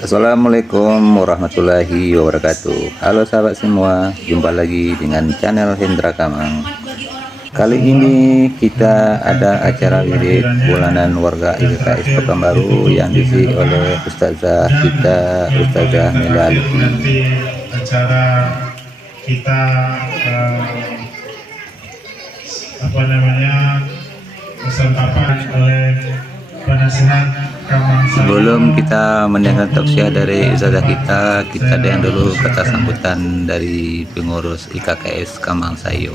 Assalamualaikum warahmatullahi wabarakatuh. Halo sahabat semua, jumpa lagi dengan channel Hendra Kamang. Kali ini kita ada acara wirid bulanan warga IKKS Pekanbaru yang diisi oleh Ustazah kita, Ustazah Mela Lutfi. Acara kita persiapan oleh penasihat Kamang. Sebelum kita mendengar tausiah dari Ustazah kita yang dulu kata sambutan dari pengurus IKKS Kamang Sayo.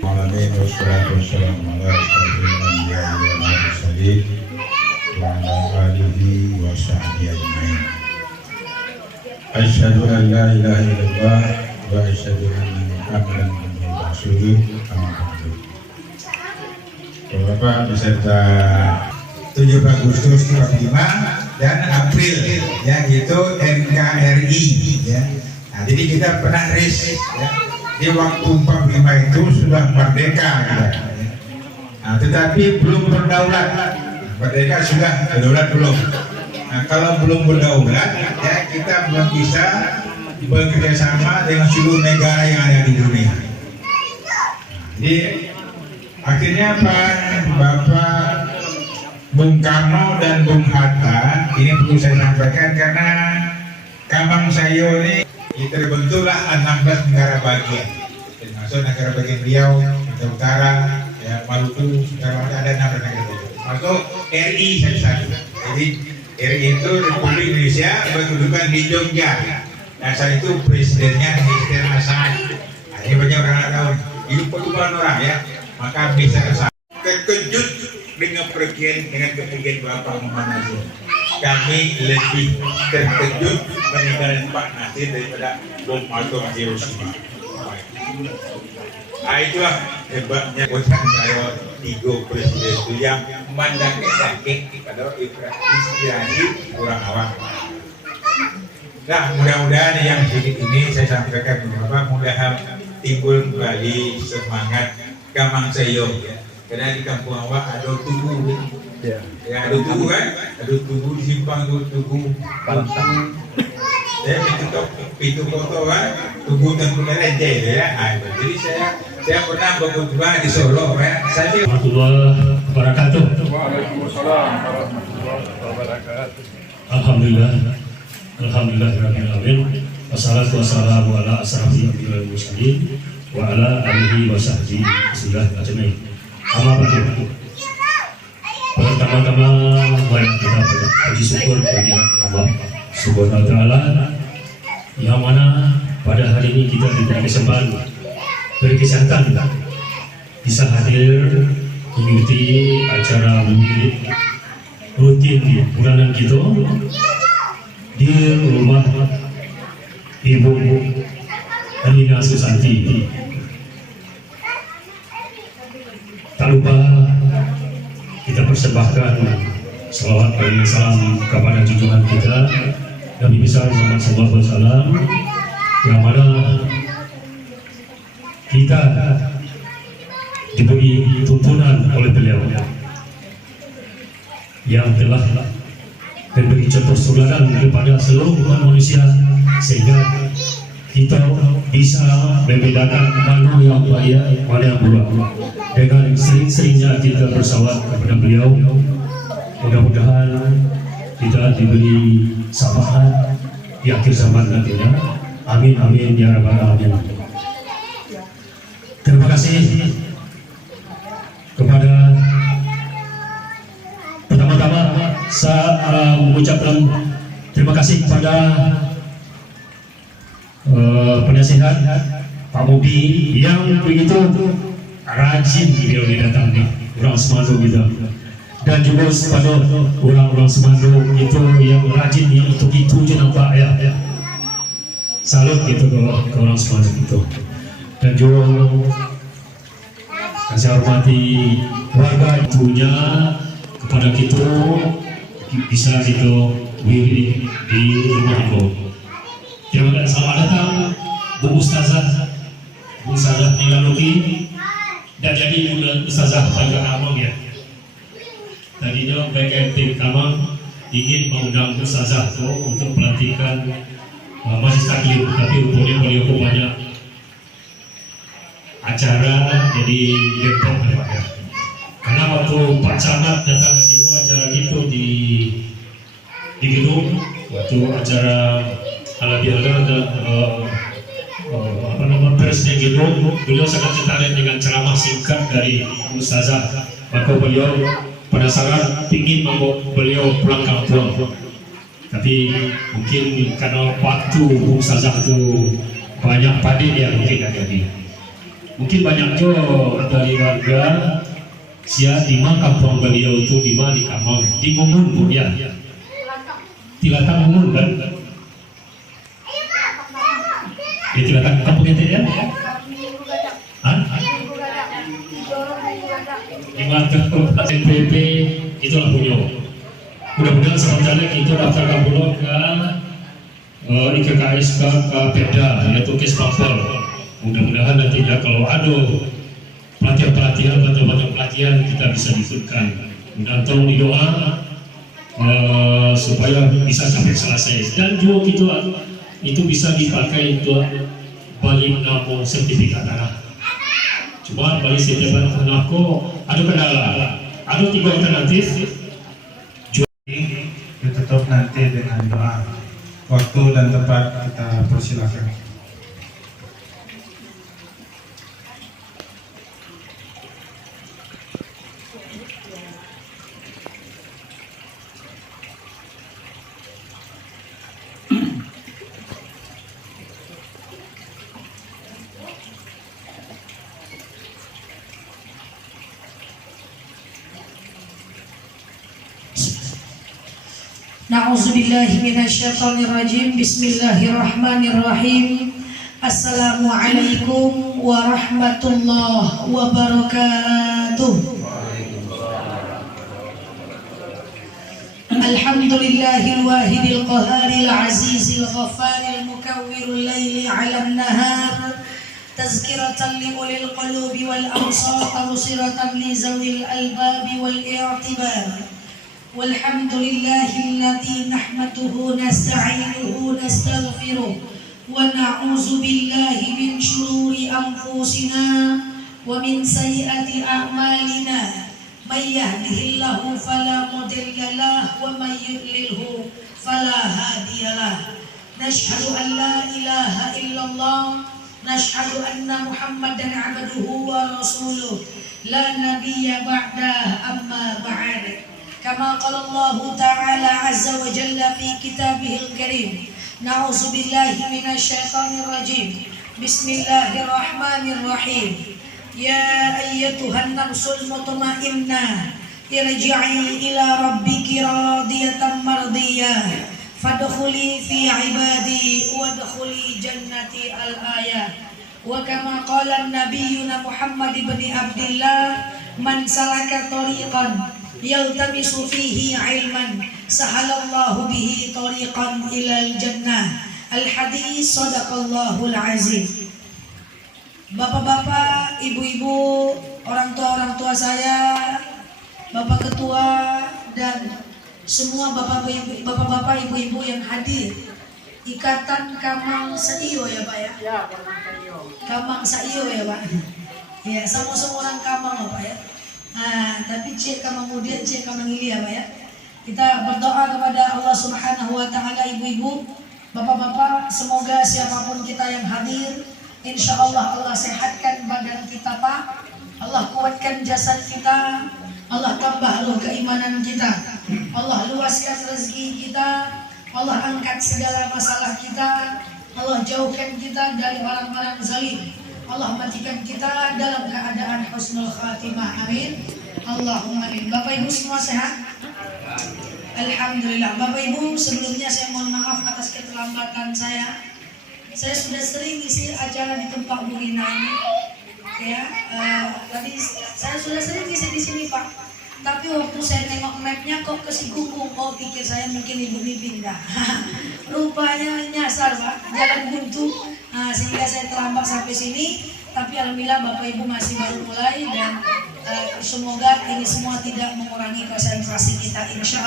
Alamin wassalatu wassalamu ala asyrofil anbiya'i wal mursalin wa ala alihi wa sahbihi ajma'in. Asyhadu an la ilaha illallah wa asyhadu anna Muhammadan abduhu wa rasuluh. Amma ba'du. Bapak beserta 7 Agustus 45 dan April ya gitu NKRI ya. Nah, jadi kita pernah race ya. Di waktu 45 itu sudah merdeka ya. Nah, tetapi belum berdaulat. Merdeka sudah, berdaulat belum. Nah, kalau belum berdaulat ya kita belum bisa bekerja sama dengan seluruh negara yang ada di dunia. Jadi akhirnya Bapak Bung Karno dan Bung Hatta ini perlu saya sampaikan karena Kamang Sayo ini terbentuklah 16 negara bagian, termasuk negara bagian Riau, Sumatera Utara, ya, Maluku, Sumatera Utara, ada 16 negara bagian. Masuk RI satu-satu. Jadi RI itu Republik Indonesia berkedudukan di Jogja. Nah saat itu presidennya Mr. Hasan. Nah, ini banyak orang tahu. Itu pertukaran orang ya. Maka bisa terkejut dengan kepergian Bapak Muhammad Nasir. Kami lebih terkejut meninggalkan Pak Nasir daripada bom atom Hiroshima. Nah, itulah hebatnya Ustaz Sayo Tigo presiden itu yang memandangnya sakit pada inspirasi orang awam. Nah, mudah-mudahan yang sedikit ini saya sampaikan beberapa mudah-mudahan timbul kembali semangat Kamang Sayo ya. Karena di kampung awak ada tugu ya, ada tugu kan, ada tugu di simpang tugu Palembang ya, pintu kota kan, tugu Tengku Lerenje ya. Jadi saya pernah berkhutbah di Solo ya. Saya warahmatullahi wabarakatuh. Waalaikumsalam warahmatullahi wabarakatuh. Alhamdulillahirabbil alamin. Wassalatu wassalamu ala asyrofil anbiya'i wal mursalin wa ala alihi wa sahbihi ajma'in. Amma ba'du. Pertama-tama mari kita puji syukur kepada Allah Subhanahu wa taala yang mana pada hari ini kita diberi kesempatan bisa hadir mengikuti acara wirid rutin bulanan kita di rumah Ibu Amina Susanti. Tak lupa kita persembahkan salawat dan salam kepada junjungan kita Nabi besar Muhammad SAW yang mana kita diberi tuntunan oleh beliau yang telah memberi contoh teladan kepada seluruh umat manusia sehingga kita bisa membedakan mana yang baik, mana yang buruk. Dengan sering-seringnya kita bersalawat kepada beliau, mudah-mudahan kita diberi syafaat di akhir zaman nantinya. Amin amin ya rabbal alamin. Terima kasih kepada pertama-tama saya mengucapkan terima kasih kepada penasihat Pak Mudi yang begitu rajin beliau datang nih orang Semando gitu, dan juga kepada orang-orang Semando itu yang rajin yang untuk itu je nampak ya. Salut gitu ke orang Semando itu, dan juga saya hormati warga itunya kepada kita bisa itu wirid di rumah itu. Terima kasih, selamat datang Bu Ustazah Mila rezeki dan jadi ustazah pada Kamang ya. Tadinya BKMT Kamang ingin mengundang ustazah itu untuk pelantikan masjid taklim, tapi rupanya beliau banyak acara jadi depok ya. Karena waktu Pak Camat datang ke sini acara itu di gedung, waktu acara halal dan persnya gedung, beliau sangat tertarik dengan ceramah singkat dari ustazah, maka beliau penasaran ingin membawa beliau pulang kampung, tapi mungkin karena waktu ustazah itu banyak padat ya mungkin tidak jadi. Mungkin banyak juga dari warga sia di mana kampung beliau itu di mana di Kamang, di Mumun pun ya, Tilatang Mumun kan? Ya Tilatang kampung itu ya? Di mana Kabupaten NPP itulah punya. Mudah-mudahan sebentar kita daftar kampung ke IKKS ke Pemda yaitu Kes Papel. Mudah-mudahan nantinya kalau ada pelatihan bantuan pelatihan kita bisa diturunkan. Dan tolong didoa supaya bisa sampai selesai. Dan juga itu bisa dipakai untuk balik nama sertifikat tanah. Cuma balik sertifikat tanahku ada kendala. Ada 3 alternatif. Ditutup nanti dengan doa. Waktu dan tempat kita persilakan. Na'udzubillahi minasyaitonirrajim. Bismillahirrahmanirrahim. Assalamualaikum warahmatullahi wabarakatuh. Alhamdulillahil wahidil qaharil azizil ghaffaril mukawwirul laili 'alan nahar tazkiratan li ulil qulubi wal absar tawsiratan li zawil albabi wal i'tibar. Walhamdulillahilladzi nahmaduhu nasta'inuhu nastaghfiruh wa na'udzu billahi min syururi anfusina wa min sayyiati a'malina may yahdihillahu fala mudilla lahu wa may yudlilhu fala hadiyalah. Nashhadu an la ilaha illallah nashhadu anna Muhammadan 'abduhu wa rasuluh la nabiyya ba'da amma ba'd. Kama qala Allah Ta'ala azza wa jalla fi kitabihil karim. Na'udzu billahi minasyaitonir rajim. Bismillahirrahmanirrahim. Ya ayyatuhan nafsul mutmainnah irji'i ila rabbiki radiyatan mardiyah fadkhuli fi ibadi wadkhuli jannati al-ayah. Wa kama qala nabiyyuna Muhammad ibn Abdullah man salaka tariqan yaltamisu fihi ilman sahalallahu bihi tariqan ilal jannah. Al-hadis sadaqallahul azim. Bapak-bapak, ibu-ibu, orang tua saya, bapak ketua dan semua bapak-bapak, ibu-ibu yang hadir. Ikatan Kamang Saiyo ya Pak ya? Ya, Kamang Saiyo ya Pak. Ya, sama-sama orang Kamang Pak ya. Tapi cek Kamang Mudia, cek Kamang Ili ya Pak ya. Kita berdoa kepada Allah Subhanahu wa Ta'ala, ibu-ibu, bapak-bapak, semoga siapapun kita yang hadir, insya Allah Allah sehatkan badan kita Pak, Allah kuatkan jasad kita, Allah tambah keimanan kita, Allah luaskan rezeki kita, Allah angkat segala masalah kita, Allah jauhkan kita dari orang-orang zalim, Allah matikan kita dalam keadaan husnul khatimah, amin. Allahumma amin. Bapak Ibu semua sehat? Alhamdulillah. Bapak Ibu, sebelumnya saya mohon maaf atas keterlambatan saya. Saya sudah sering isi acara di tempat Bu Rina ini. Ya, tadi saya sudah sering isi di sini Pak. Tapi waktu saya tengok mapnya kok ke Sikukung, oh pikir saya mungkin ibu ini pindah. Rupanya nyasar Pak, jalan buntu. Sehingga saya terlambat sampai sini. tapi alhamdulillah Bapak Ibu masih baru mulai dan semoga ini semua tidak mengurangi konsentrasi kita insya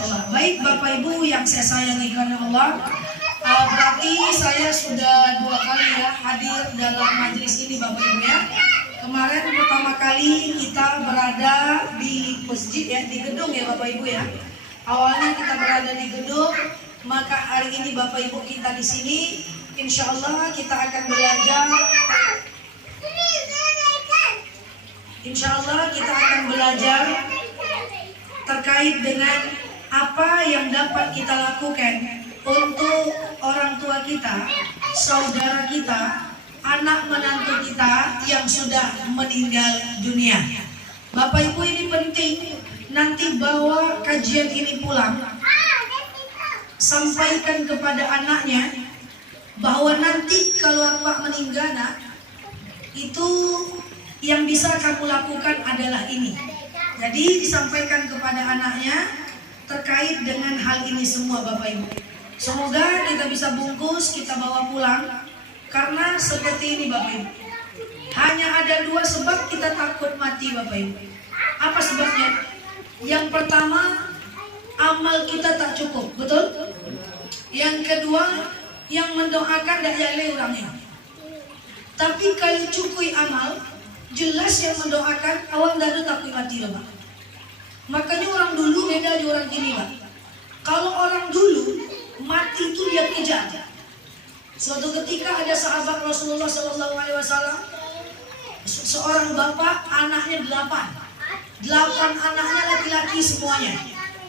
Allah. Baik Bapak Ibu yang saya sayangi karena Allah, berarti saya sudah 2 kali ya hadir dalam majelis ini Bapak Ibu ya. Kemarin pertama kali kita berada di masjid ya, di gedung ya Bapak Ibu ya. Awalnya kita berada di gedung, maka hari ini Bapak Ibu kita di sini, insya Allah kita akan belajar. Insya Allah kita akan belajar terkait dengan apa yang dapat kita lakukan untuk orang tua kita, saudara kita, anak menantu kita yang sudah meninggal dunia. Bapak Ibu ini penting, nanti bawa kajian ini pulang, sampaikan kepada anaknya bahwa nanti kalau Bapak meninggal itu yang bisa kamu lakukan adalah ini. Jadi disampaikan kepada anaknya terkait dengan hal ini semua Bapak Ibu. Semoga kita bisa bungkus, kita bawa pulang. Karena seperti ini Bapak Ibu, hanya ada 2 sebab kita takut mati Bapak Ibu. Apa sebabnya? Yang pertama, amal kita tak cukup, betul? Yang kedua, yang mendoakan dak jale orangnya. Tapi kalau cukup amal, jelas yang mendoakan awam dah takut mati Pak. Makanya orang dulu beda di orang kini Pak. Kalau orang dulu mati itu dia kejar. Suatu ketika ada sahabat Rasulullah SAW, seorang bapak anaknya 8 anaknya laki-laki semuanya.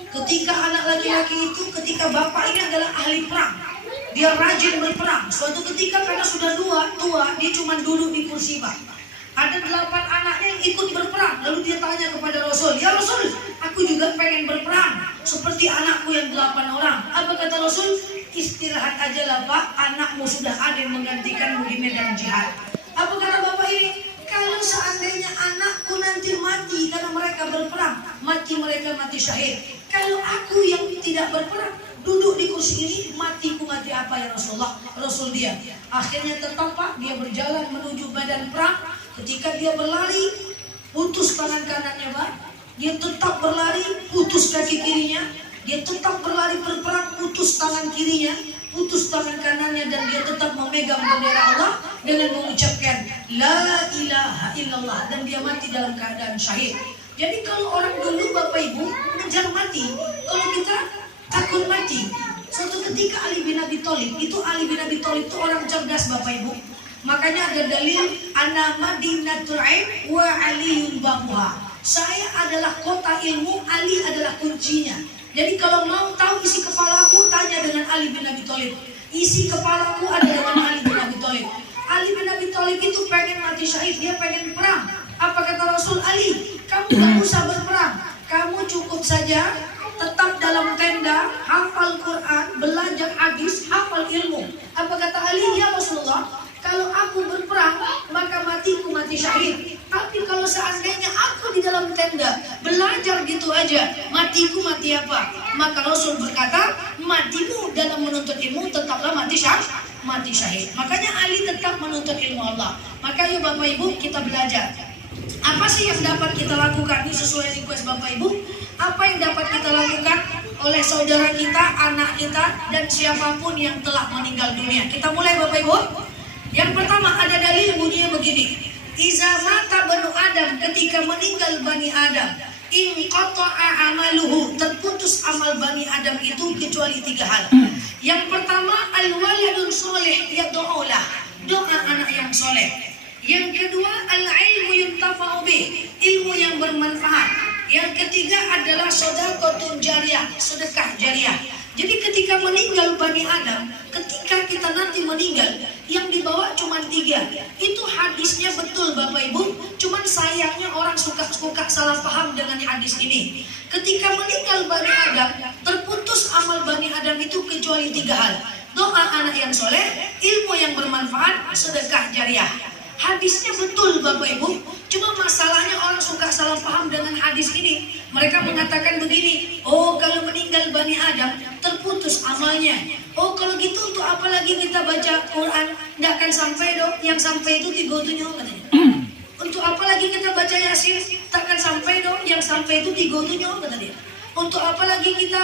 Ketika anak laki-laki itu, ketika bapak ini adalah ahli perang, dia rajin berperang. Suatu ketika karena sudah tua, dia cuma duduk di kursi Pak. Ada 8 anaknya yang ikut berperang. Lalu dia tanya kepada Rasul, ya Rasul, aku juga pengen berperang seperti anakku yang 8 orang. Apa kata Rasul? Istirahat aja lah Pak, anakmu sudah ada yang menggantikanmu di medan jihad. Apa kata bapak ini? Kalau seandainya anakku nanti mati karena mereka berperang, mereka mati syahid. Kalau aku yang tidak berperang, duduk di kursi ini, matiku mati apa ya Rasulullah? Rasul dia. Akhirnya tetap Pak, dia berjalan menuju medan perang. Ketika dia berlari, putus tangan kanannya Pak. Dia tetap berlari, putus kaki kirinya. Dia tetap berlari berperang, putus tangan kirinya, putus tangan kanannya, dan dia tetap memegang bendera Allah dengan mengucapkan La ilaha illallah, dan dia mati dalam keadaan syahid. Jadi kalau orang dulu Bapak Ibu mengejar mati, kalau kita takut mati. Suatu ketika Ali bin Abi Thalib itu orang cerdas Bapak Ibu. Makanya ada dalil ana madinatul ilm wa aliyun babuha. Saya adalah kota ilmu, Ali adalah kuncinya. Jadi kalau mau tahu isi kepalaku, tanya dengan Ali bin Abi Thalib. Isi kepalaku ada dengan Ali bin Abi Thalib. Ali bin Abi Thalib itu pengen mati syahid, dia pengen perang. Apa kata Rasul? Ali, kamu gak usah berperang, kamu cukup saja tetap dalam tenda, hafal Quran, belajar hadis, hafal ilmu. Apa kata Ali? Ya Rasulullah, kalau aku berperang, maka matiku mati syahid. Tapi kalau seandainya aku di dalam tenda, belajar gitu aja, matiku mati apa? Maka Rasul berkata, matimu dalam menuntut ilmu tetaplah mati syahid. Makanya Ali tetap menuntut ilmu Allah. Maka yuk Bapak Ibu, kita belajar. Apa sih yang dapat kita lakukan? Ini sesuai request Bapak Ibu. Apa yang dapat kita lakukan oleh saudara kita, anak kita, dan siapapun yang telah meninggal dunia? Kita mulai Bapak Ibu. Yang pertama ada dalil bunyinya begini. Iza mata banu Adam, ketika meninggal Bani Adam, inqata'a amaluhu, terputus amal Bani Adam itu kecuali 3 hal. Yang pertama al-waladun soleh yad'ulah, doa anak yang soleh. Yang kedua al-ilmu yuntafa'u bih, ilmu yang bermanfaat. Yang ketiga adalah sedekah jariyah, sedekah jariyah. Jadi ketika meninggal Bani Adam, ketika kita nanti meninggal, yang dibawa cuma 3. Itu hadisnya betul Bapak Ibu, cuman sayangnya orang suka salah paham dengan hadis ini. Ketika meninggal Bani Adam, terputus amal Bani Adam itu kecuali 3 hal. Doa anak yang soleh, ilmu yang bermanfaat, sedekah jariyah. Hadisnya betul Bapak Ibu, cuma masalahnya orang suka salah paham dengan hadis ini. Mereka mengatakan begini, oh kalau meninggal Bani Adam terputus amalnya. Oh kalau gitu untuk apa lagi kita baca Quran? Tidak akan sampai dong, yang sampai itu 37 katanya. Untuk apa lagi kita baca Yasin? Takkan sampai dong, yang sampai itu 37 kata dia. Untuk apa lagi kita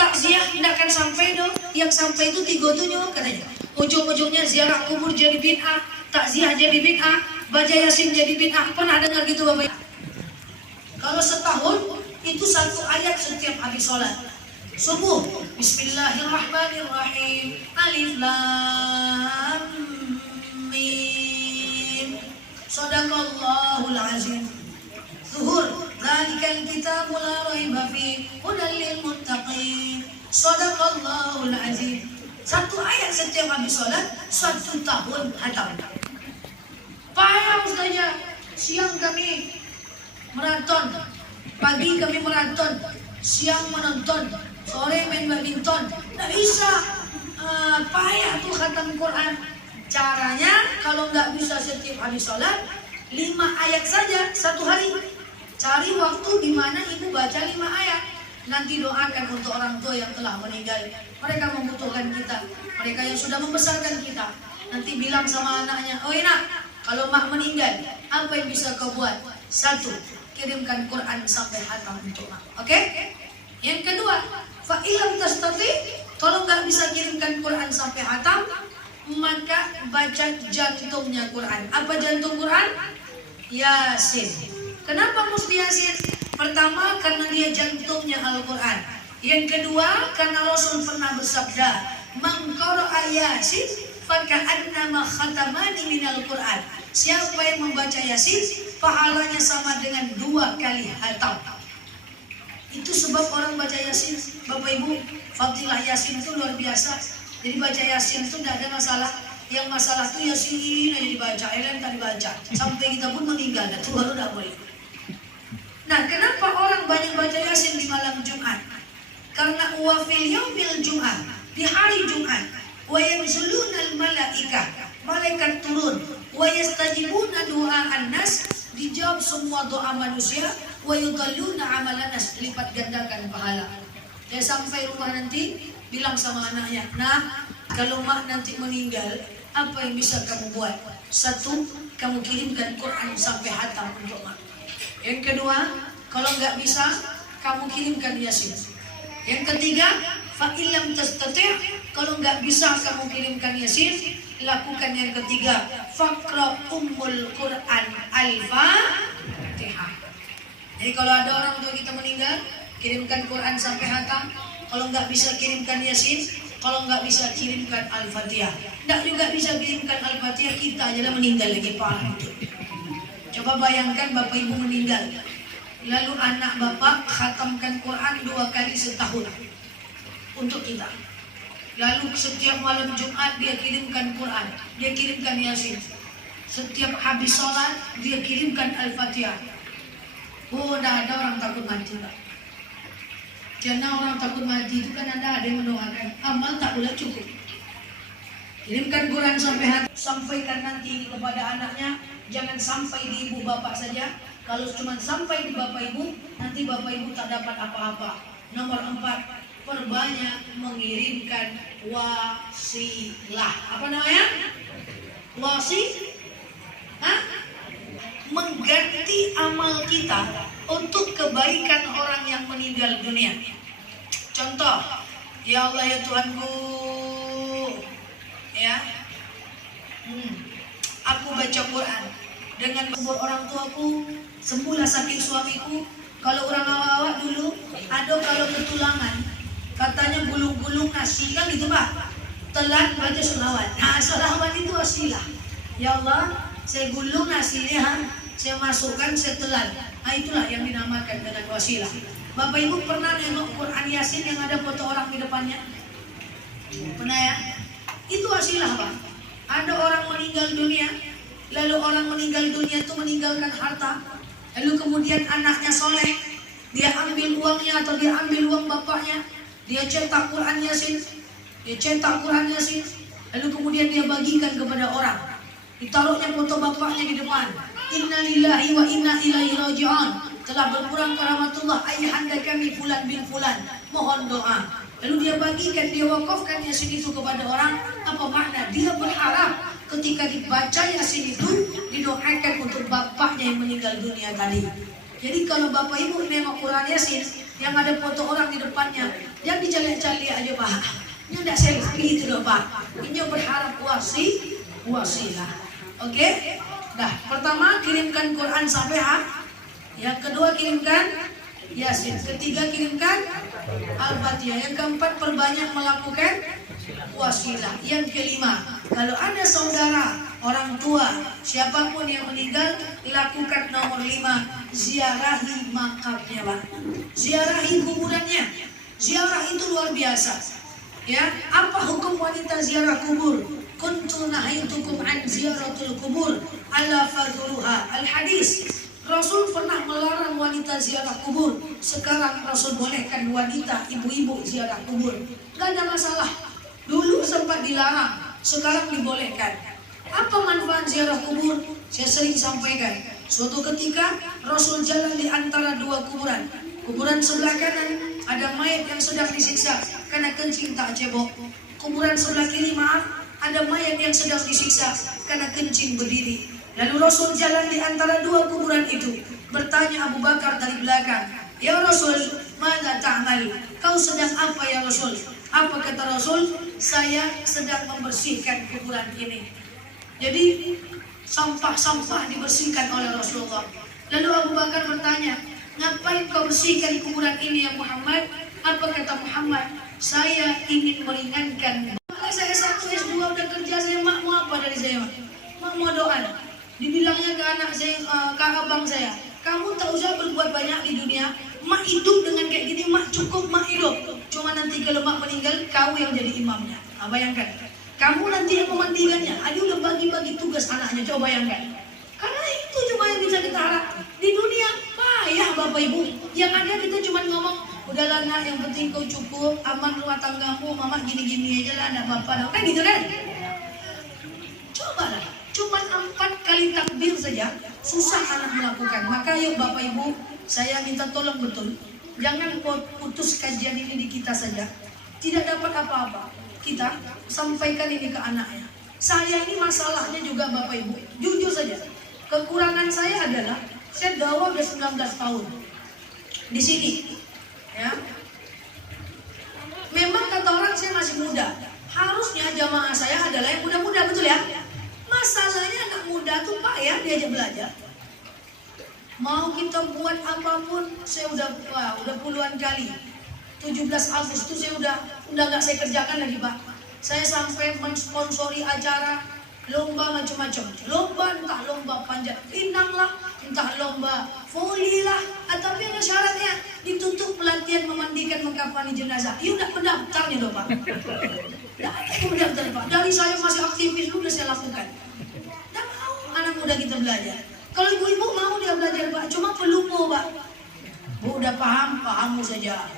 takziah? Tidak akan sampai dong, yang sampai itu 37 katanya. Ujung-ujungnya ziarah kubur jadi bid'ah, takziah jadi bid'ah, baca Yasin jadi bid'ah. Pernah dengar gitu Bapak? Kalau setahun itu 1 ayat setiap habis sholat subuh. Bismillahirrahmanirrahim. Alif Lam Mim. Shadaqallahul azim. Zuhur. Dzalikal kitabu la raiba fihi hudal lil muttaqin. Shadaqallahul azim. 1 ayat setiap habis sholat 1 tahun hatam. Payah Ustazah. Siang kami maraton, pagi kami maraton, siang menonton, sore main badminton. Nggak bisa, payah tuh khatam Quran. Caranya kalau nggak bisa setiap habis sholat 5 ayat saja 1 hari. Cari waktu di mana ibu baca 5 ayat. Nanti doakan untuk orang tua yang telah meninggal. Mereka membutuhkan kita. Mereka yang sudah membesarkan kita. Nanti bilang sama anaknya, oh nak, kalau mak meninggal, apa yang bisa kau buat? 1, kirimkan Quran sampai hatam untuk mak. Oke? Yang kedua, fa'ilam tastati, kalau nggak bisa kirimkan Quran sampai hatam, maka baca jantungnya Quran. Apa jantung Quran? Yasin. Kenapa mesti Yasin? Pertama, karena dia jantungnya Al-Quran. Yang kedua, karena Rasul pernah bersabda, man qara'a Yasin faka'annama khatamani minal Quran. Siapa yang membaca Yasin, pahalanya sama dengan 2 kali hatam. Itu sebab orang baca Yasin, Bapak Ibu, fadilah Yasin itu luar biasa. Jadi baca Yasin itu tidak ada masalah. Yang masalah itu Yasin aja dibaca, yang tak dibaca. Sampai kita pun meninggal, itu baru tidak boleh. Nah, kenapa orang banyak baca Yasin di malam Jumat? Karena wa fil yaumil Jumat, di hari Jumat, wa yanzulunal malaikah, malaikat turun, wa yastajibuna du'aan nas, dijawab semua doa manusia, wa yudalluna amalan nas, lipat gandakan pahala. Dia sampai rumah nanti bilang sama anaknya, nah kalau mak nanti meninggal, apa yang bisa kamu buat? 1, kamu kirimkan Quran sampai hatam untuk mak. Yang kedua, kalau nggak bisa, kamu kirimkan Yasin. Yang ketiga, fa'ilam tastati', kalau nggak bisa kamu kirimkan Yasin, lakukan yang ketiga, faqra ummul Quran al-Fatihah. Jadi kalau ada orang tua kita meninggal, kirimkan Quran sampai hatam. Kalau nggak bisa kirimkan Yasin, kalau nggak bisa kirimkan Al-Fatihah. Nggak juga bisa kirimkan Al-Fatihah, kita aja meninggal lagi parah. Coba bayangkan Bapak Ibu meninggal, lalu anak Bapak khatamkan Quran 2 kali setahun untuk kita. Lalu setiap malam Jumat dia kirimkan Quran, dia kirimkan Yasin. Setiap habis sholat dia kirimkan Al-Fatihah. Oh, dah ada orang takut mati tak? Karena orang takut mati itu kan ada yang mendoakan, amal tak boleh cukup. Kirimkan Quran sampai hati, sampaikan nanti kepada anaknya. Jangan sampai di ibu bapak saja. Kalau cuma sampai di bapak ibu, nanti bapak ibu tak dapat apa-apa. Nomor 4, perbanyak mengirimkan wasilah. Apa namanya? Mengganti amal kita untuk kebaikan orang yang meninggal dunia. Contoh, ya Allah ya Tuhanku, ya, aku baca Quran dengan sembuh orang tuaku, sembuhlah sakit suamiku. Kalau orang awak dulu ada kalau ketulangan, katanya gulung-gulung nasi kan gitu Pak, telan baca selawat. Nah selawat itu wasilah. Ya Allah, saya gulung nasinya, saya masukkan, saya telan. Nah itulah yang dinamakan dengan wasilah. Bapak Ibu pernah nengok Quran Yasin yang ada foto orang di depannya? Pernah ya? Itu wasilah Pak. Ada orang meninggal dunia, lalu orang meninggal dunia itu meninggalkan harta, lalu kemudian anaknya soleh, dia ambil uangnya atau dia ambil uang bapaknya, dia cetak Quran Yasin, lalu kemudian dia bagikan kepada orang. Ditaruhnya foto bapaknya di depan. Inna lillahi wa inna ilaihi raji'un. Telah berkurang keramatullah ayahanda kami fulan bin fulan. Mohon doa. Lalu dia bagikan, dia wakafkan Yasin itu kepada orang. Apa makna? Dia berharap ketika dibaca Yasin itu didoakan untuk bapaknya yang meninggal dunia tadi. Jadi kalau bapak ibu nengok Quran Yasin yang ada foto orang di depannya, jangan dicalik-calik aja pak. Ini tidak selfie itu loh pak. Ini berharap wasilah. Oke? Dah, pertama kirimkan Quran sampai yang kedua kirimkan Yasin, ketiga kirimkan Al-Fatihah, yang keempat perbanyak melakukan wasilah. Yang kelima, kalau ada saudara, orang tua, siapapun yang meninggal, lakukan nomor 5, ziarahi makamnya pak. Ziarahi kuburannya. Ziarah itu luar biasa. Ya, apa hukum wanita ziarah kubur? Kuntu nahaitukum an ziaratul kubur ala fadhuruha. Al-hadis. Rasul pernah melarang wanita ziarah kubur. Sekarang Rasul bolehkan wanita, ibu-ibu ziarah kubur. Gak ada masalah. Dulu sempat dilarang, sekarang dibolehkan. Apa manfaat ziarah kubur? Saya sering sampaikan. Suatu ketika Rasul jalan di antara dua kuburan. Kuburan sebelah kanan ada mayat yang sedang disiksa karena kencing tak cebok. Kuburan sebelah kiri ada mayat yang sedang disiksa karena kencing berdiri. Lalu Rasul jalan di antara dua kuburan itu. Bertanya Abu Bakar dari belakang, "Ya Rasul, mana ta'mal? Kau sedang apa ya Rasul?" Apa kata Rasul? "Saya sedang membersihkan kuburan ini." Jadi sampah-sampah dibersihkan oleh Rasulullah. Lalu Abu Bakar bertanya, "Ngapain kau bersihkan kuburan ini ya Muhammad?" Apa kata Muhammad? "Saya ingin meringankan." Saya S1 S2 udah kerja, saya mak mau apa dari saya? Mak mau doa. Dibilangnya ke anak saya, ke abang saya, "Kamu tak usah berbuat banyak di dunia. Mak hidup dengan kayak gini, mak cukup, mak hidup. Cuma nanti kalau mak meninggal, kau yang jadi imamnya." Bayangkan, kamu nanti yang memandikannya. Adi udah bagi-bagi tugas anaknya, coba bayangkan. Karena itu cuma yang bisa kita harap. Di dunia payah bapak ibu. Yang ada kita cuma ngomong, "Udahlah nak, yang penting kau cukup, aman rumah tanggamu, mama gini-gini aja lah, ada apa-apa." Kan gitu kan? Cobalah. Cuma 4 kali takbir saja susah anak melakukan. Maka yuk bapak ibu, saya minta tolong betul, jangan putus kajian ini di kita saja. Tidak dapat apa-apa, kita sampaikan ini ke anaknya. Saya ini masalahnya juga bapak ibu, jujur saja, kekurangan saya adalah saya dakwah udah 19 tahun di sini ya. Memang kata orang saya masih muda, harusnya jamaah saya adalah yang muda-muda, betul ya. Masalahnya anak muda tuh pak ya, diajak belajar. Mau kita buat apapun, saya udah puluhan kali. 17 Agustus saya udah nggak saya kerjakan lagi pak. Saya sampai mensponsori acara lomba macam-macam. Lomba entah lomba panjat pinang lah, entah lomba voli lah. Tapi ada syaratnya, ditutup pelatihan memandikan mengkafani jenazah. Iya udah pendaftarnya dong pak. Tidak ada yang mendaftar pak. Dari saya masih aktivis udah saya lakukan. Tidak mau anak muda kita belajar. Kalau ibu-ibu mau dia belajar pak, cuma pelupa pak. Bu udah paham, pahamu saja.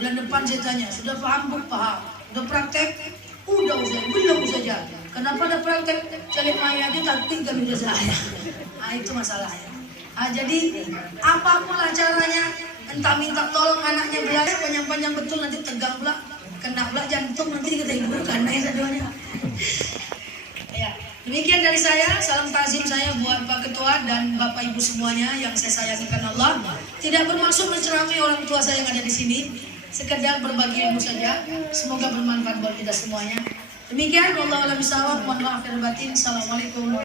Bulan depan saya tanya, sudah paham bu? Paham. Udah praktek? Udah usah, belum saja. Kenapa ada praktek? Calik maya aja tapi gak bisa saya. Itu masalahnya. Jadi apapun lah caranya, entah minta tolong anaknya belajar panjang-panjang betul, nanti tegang pula, kena pula jantung, nanti kita ibu karena ya sadonya. Ya, demikian dari saya. Salam takzim saya buat Pak Ketua dan Bapak Ibu semuanya yang saya sayangi karena Allah. Tidak bermaksud menceramai orang tua saya yang ada di sini, sekedar berbagi ilmu saja. Semoga bermanfaat buat kita semuanya. Demikian, wallahu a'lam bishawab. Mohon maaf lahir batin. Assalamualaikum.